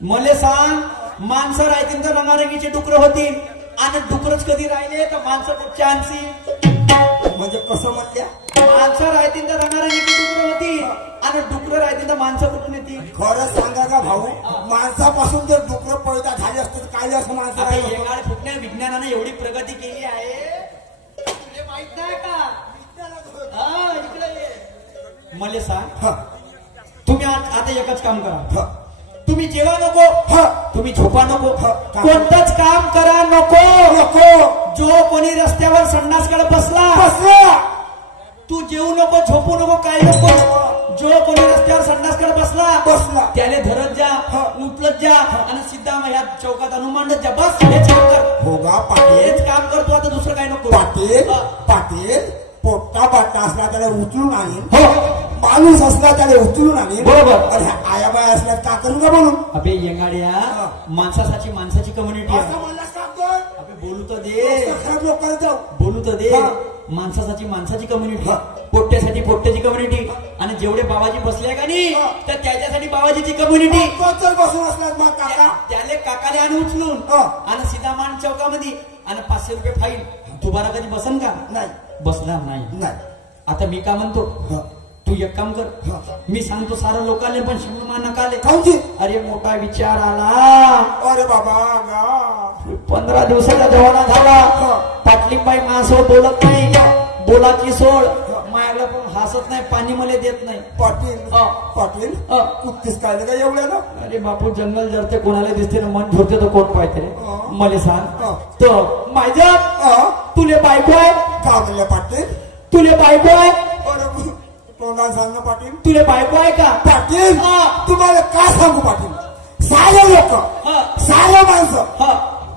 मले सांग, माणसं राहतील तर रंगारंगीचे डुकर होतील आणि डुकरच कधी राहिले तर माणसं कुठच्या आणशी. म्हणजे कसं म्हणल्या? माणसं राहतील तर रंगारंगीचे डुकर होतील आणि डुकर राहतील तर माणसं कुठून येतील. खरं सांगा का भाऊ, माणसापासून जर डुकर पैदा झाले असते तर काय असं माणसं आता येणार कुठल्या विज्ञानाने एवढी प्रगती केली आहे तुला माहित नाही का? हा इकडे ये. मला सांग, तुम्ही आता एकच काम करा. तुम्ही जेवा नको, तुम्ही झोपा नको, कोणतंच काम करा नको. जो कोणी रस्त्यावर संडासकडे बसला तू जेवू नको, झोपू नको, काय नको. जो कोणी रस्त्यावर संडासकडे बसला त्याने धरत जा, उचलत जा आणि सिद्धा ह्या चौकात अनुमांडत जा. बस हेच काम कर. हो गा पाटील, हेच काम करतो, आता दुसरं काय नको. पाटील पोट्टा बाट्टा असला त्याला उचलून आणीन, माणूस असला त्याला उचलून आणीन. बरोबर. अरे आया बाया असल्या का करू का म्हणून? अबे येंगाड्या, माणसाची कम्युनिटी अबे बोलू तर दे, बोलू तर दे. माणसाची कम्युनिटी, पोट्ट्यासाठी पोट्ट्याची कम्युनिटी आणि जेवढे बाबाजी बसले का नाही तर त्याच्यासाठी बाबाजीची कम्युनिटी. बसून असला त्याले काकाले आणि उचलून आणि सीधा मान चौकामध्ये आणि 500 रुपये फाईन. तू बारा कधी बसन का? नाही बसणार नाही. आता मी का म्हणतो, तू एक काम कर, मी सांगतो सारं लोकाले पण शिवमा नकाले. अरे मोठा विचार आला. अरे बाबा 15 दिवसाचा जवाना झाला. पाटलीबाई माझ्यासोबत बोलत नाही, बोलाची सोड. माझ्याकडे पण हसत नाही, पाणी मला देत नाही. पाटील कुठतीस काय का एवढ्या ना? अरे बापू जंगल जर ते कोणाला दिसते ना मन झोरते तर कोण पाहते रे. मला सांग तर माझ्या तुले बायको आहे का? म्हणलं पाटील तुले बायको आहे? तोंडाला सांग ना पाटील, तुले बायको आहे का? पाटील तुम्हाला काय सांगू पाटील, सारे लोक सारे माणसं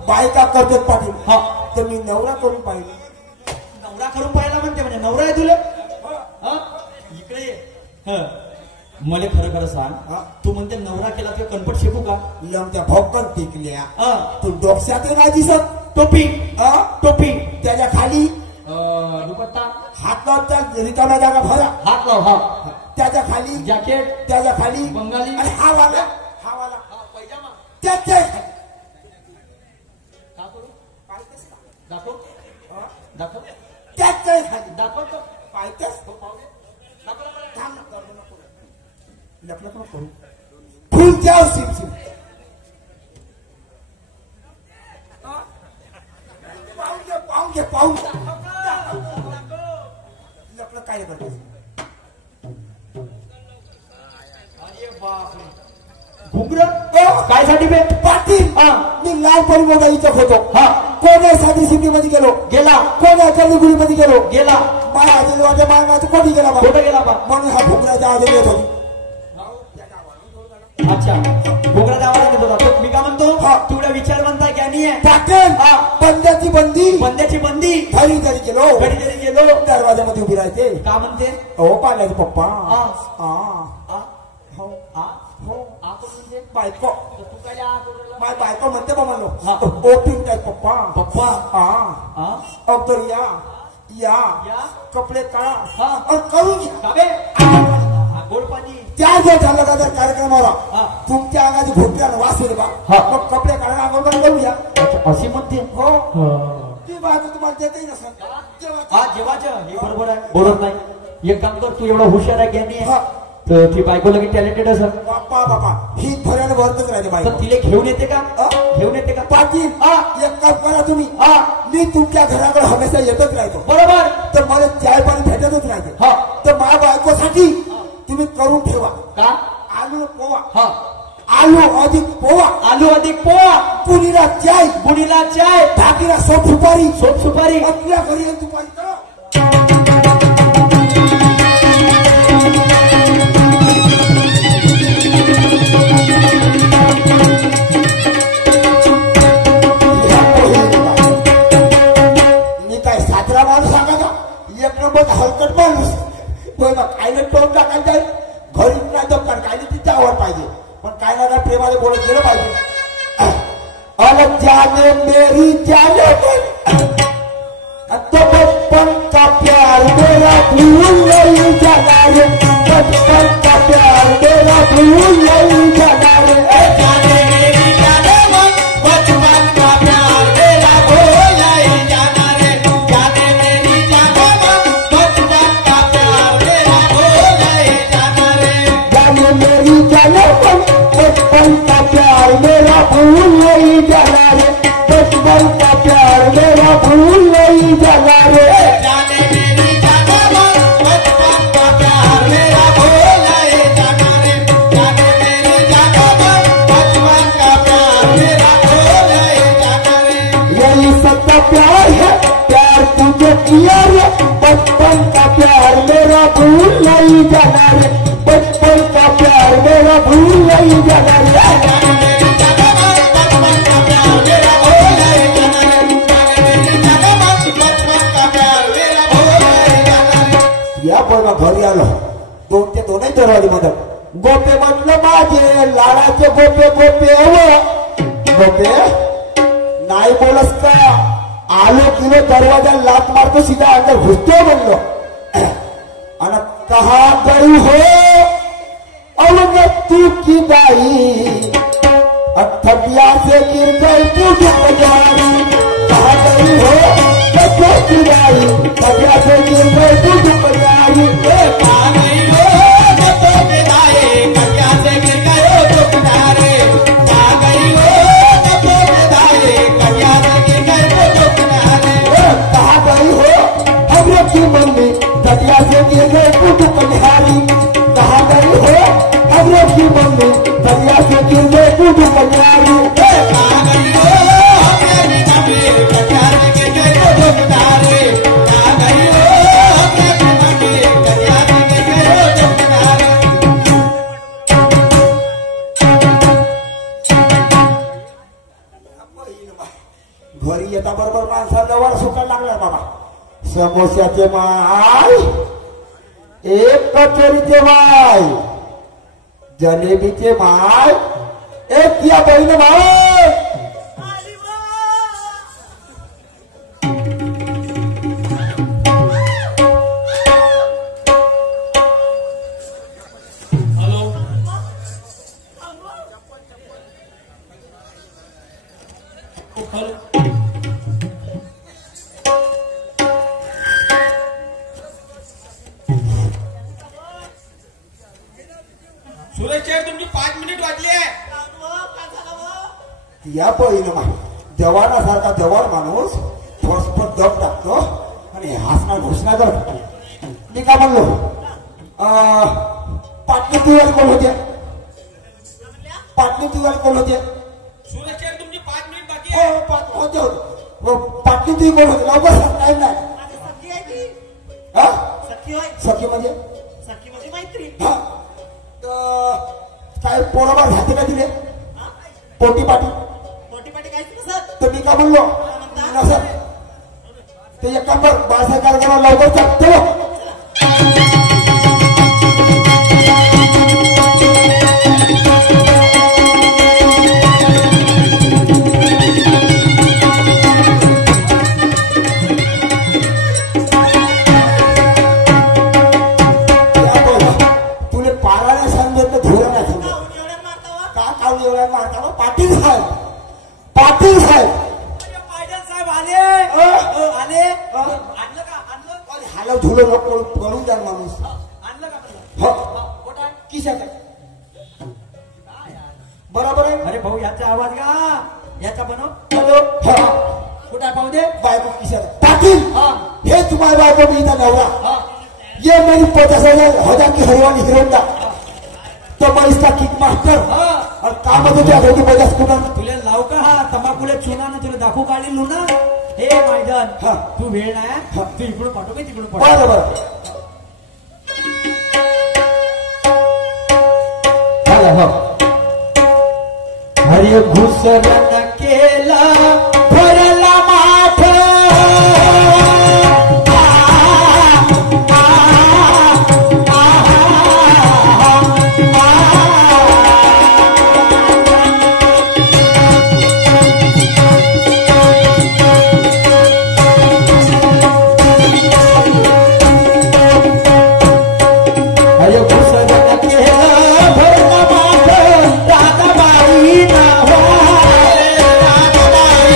बायका करतात पाटील. तर मी नवरा करून पाहिजे. नवरा करून पाहिला म्हणते म्हणजे नवरा आहे तुला? इकडे ये. मला खरं सांग, तू म्हणते नवरा केला तर कणपट शिकू का? त्या भोकन टिकल्या तू डोक्यात नाही दिसत. टोपी त्याच्या खाली दुपट्टा, हात लावता रिकाम्या जागा भरा, हात लाव. त्याच्या खाली जॅकेट, त्याच्या खाली बंगाली आणि हा वाला पैजामा त्याच्या दाखव त्याच्या खाली दाखवतो. पाहिजेस लग्न करू फुल द्याव सिम पाहून लग्न काय करतो? घुंगर काय साठी बे? पाटील मी लहानपणी मोबाईलचा होतो. कोण्यासाठी सिटीमध्ये गेला, कोण्या कर्णगुडीमध्ये गेला. मला आधी वाटतं मारण्याचं कोणी गेला बा, कुठं गेला बा? म्हणून हा भुकराच्या आवाज येत होती. अच्छा घुंगराच्या आवाज येत होता. मी काय म्हणतो, तुला विचारवंता ज्ञानी आहे पाटील. बंद्याची बंदी घरी जरी गेलो दरवाजामध्ये उभी राहते. का म्हणते? हो पाण्याचे पप्पा बायको. तू काय माझी बायको म्हणते बा म्हणलो ओपिंग काय पप्पा अब्दुल या कपडे काढा करून घ्या. गोड पाणी त्या जर झालं का तर कार्यक्रमाला तुमच्या अंगाची भुट्ट्याला वास येईल बा, मग कपडे काढा अगोदर करून घ्या अशी म्हणते. हो ती बायको तुम्हाला देतही नसत. जेवायचं हे बरोबर आहे, बोलत नाही. एक काम कर, तू एवढा हुशार आहे ज्ञानी आहे तर ती बायको लगेच टॅलेंटेड असं. बापा ही थोड्याने वरतच राहते बायको. तिला घेऊन येते का? पाटील एक काम करा तुम्ही, मी तुमच्या घराकडे हमेशा येतच राहतो. बरोबर. तर मला चाय पाणी भेटतच राहते. तर माझ्या बायकोसाठी तुम्ही करून ठेवा का? आलू पोवा. आलू अधिक पोवा. पुरीला चाय, ढाकीला सोप सुपारी आपल्या घरी दुपारी करा. हलकट माणूस कायले टोन टाकायला जाईल घरी नाही तर कायले तिच्या आवड पाहिजे, पण काय ना प्रेमाने बोलत गेलं पाहिजे. अलग जाने मेरी जाने तो बचपन का प्यार मेरा भूल नहीं जाना रे, बचपन का प्यार मेरा भूल नहीं जाना रे. मेरा भूल नहीं जाना रे, बचपन का प्यार मेरा भूल नहीं जाना रे। या पोरगा घरी आलो, दोन ते दोनही दरवाजे मदत गोपे म्हटलं माझे लाडाचे गोपे गोपे गोपे नाही बोलस का, आलो किलो दरवाजा लात मारतो सीधा अंदर घुसतो म्हणलो, आणि कहा गई हो अवगति की बाई, थकिया से गिर गई तुझ बजारी, कहा गई हो थकिया की बाई, थकिया से गिर गई तुझ बजारी, कहा गई हो तो बिदाई, थकिया से गिर गए तुझ बजारी, कहा गई हो तो बिदाई, थकिया से गिर गए तुझ बजारी, कहा गई हो अग्र की मम्मी, थकिया से गिर गए तुझ बजारी, कहा गई हो अग्र की मम्मी, थकिया से गिर गए तुझ बजारी, कहा गई हो अग्र की मम्मी, थकिया से गिर गए तुझ बजारी, कहा गई हो अग्र की मम्मी, थकिया से गिर गए तुझ बजारी। घरी येता बरोबर माणसाला वर सुकायला लागला बाबा, समोस्याचे माय, एक कचोरीचे माय, जलेबीचे माय, एक या बहीण माय, सुरेश तुमची 5 मिनिट वाजले. या बहीण माय, जवानासारखा जवान माणूस थोडसपट दम टाकतो आणि हसना घोषणा करतो. मी का म्हणलो पाटणी दिवस कोण होते, पाटणी दिवस कोण होते, सुरेश तुमची 5 मिनिट बाकी आहे. पाटणी दिवस कोण होते, लवकर सांग, टाइम नाही. सखी म्हणजे मैत्री. हा काय पोराबार घाते का तिने पोटी पाटी, काय नसत. तर मी का म्हणलो नसत, ते एक काम कर, बाळासाहेब कारखाना लवकर चालतो. तुले पाराने सांगितलं धोरण नाही सांगितलं का, काल एवढ्या मारता पाटील साहेब, पाटील साहेब, पाटील साहेब आले आले. आणलं का, आणलं हालव धुलं नको करून द्या माणूस. आणलं का हो कुठं किशात बरोबर आहे. अरे भाऊ याचा आवाज का, याचा बनव. हॅलो हा कुठं पाहू दे. बायको किशात. पाटील हा हे तुम्हाला बायको मी इथं नवरा, हा ये मेरी 50,000 की हरवानी हिरोंडा, तो मैं इसका किक मास्टर हा. और काम होते त्या होती बजाज कुठं. तुला लाव का हा तंबाखूला चुना ना, तुला दाखवू काढली लुना. हे मैदान हा. तू वेळ नाही, तू इकडून पाठव मी तिकडून पाठव. बरोबर. हरे घुसरण केला भरला माठ, हरे घुसरण केला भरला माठ, राधाबाई नावा, राधाबाई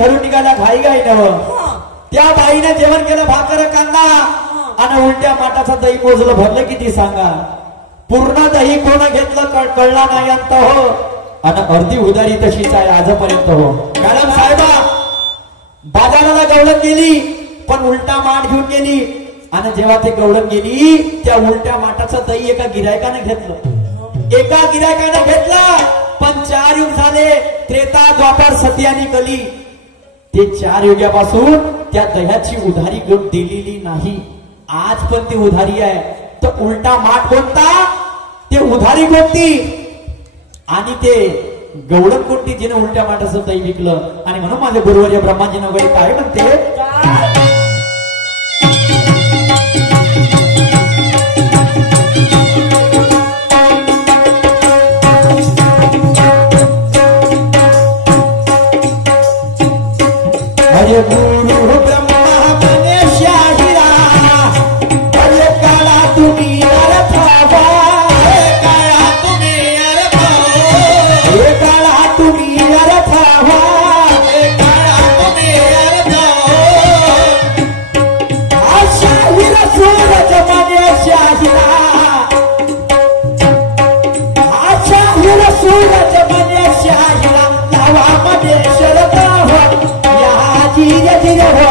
घरून निघाला घाई घाई नव त्या बाईने जेवण केलं भाकर कांदा आणि उलट्या माठाचं दही मोजलं भरलं किती सांगा पूर्ण दही कोण घेतलं कळला नाही अंत हो आणि अर्धी उधारी तशीच आहे आजपर्यंत हो मॅडम साहेबा बाजाराला गवळण गेली पण उलटा माठ घेऊन गेली आणि जेव्हा ते गवळण गेली त्या उलट्या माठाचं दही एका गिरायकाने घेतलं पण 4 युग झाले त्रेता द्वापार सती आणि कली ते 4 युगापासून त्या दह्याची उधारी घेऊन दिलेली नाही आज पण ती उधारी आहे तर उलटा माठ कोणता ते उधारी कोणती आणि ते गवळण कोणती जिने उलट्या माठाचं दही विकलं आणि म्हणून माझे गुरुवर्य ब्रह्माजी नवगडे काय म्हणते गुरु ब्रह्मा बने शाहिरा अरे काळा तुम्ही अरथावा काळा तुम्ही अरथावा काळा तुम्ही अरथावा काळा तुम्ही अरथावा हा शाहिरा सूरज बने शाहिरा हा शाहिरा सूरज बने शाहिरा नावामध्ये शरता हो धीरे धीरे हो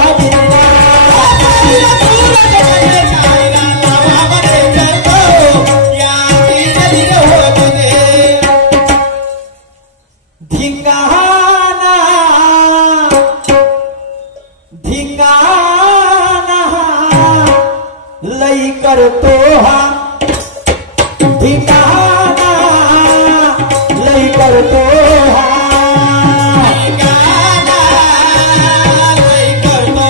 धिंगाना धिंगाना लई करतो हा धिंगाना लई करतो हा धिंगाना लई करतो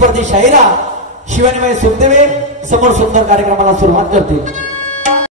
स्पर्धी शाहिरा शिवानीबाई सुखदेवे समोर सुंदर कार्यक्रमाला सुरुवात करते.